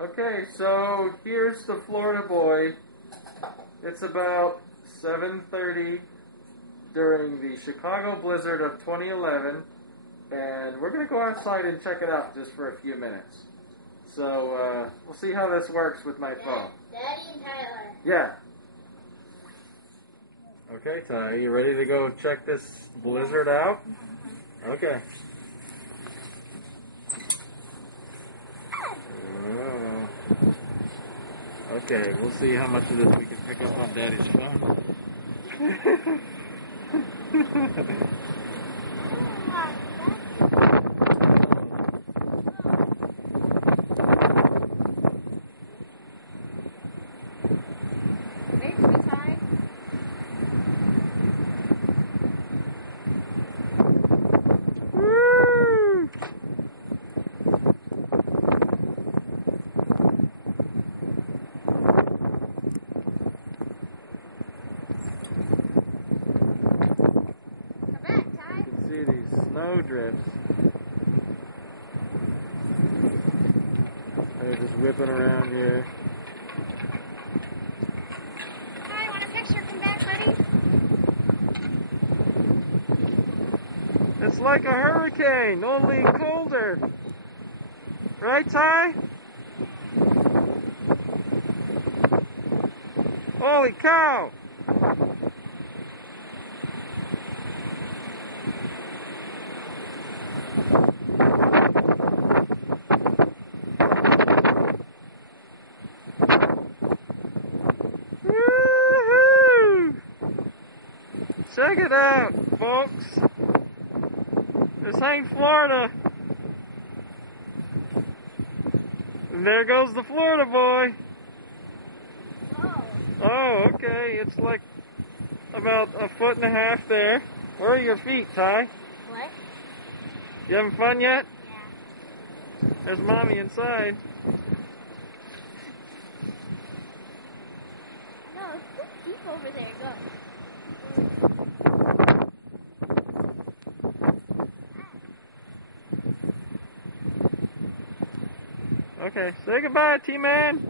Okay, so here's the Florida boy. It's about 7:30 during the Chicago blizzard of 2011, and we're going to go outside and check it out just for a few minutes. So we'll see how this works with my phone. Daddy and Tyler. Yeah. Okay, Ty, you ready to go check this blizzard out? Okay. Okay, we'll see how much of this we can pick up on Daddy's phone. See these snow drifts. They're just whipping around here. Hi, want a picture? Come back, buddy. It's like a hurricane, only colder. Right, Ty? Holy cow! Check it out, folks. This ain't Florida. And there goes the Florida boy. Oh, okay. It's like about 1.5 feet there. Where are your feet, Ty? What? You having fun yet? Yeah. There's Mommy inside. No, it's so deep over there. Go. Okay, say goodbye, T-Man.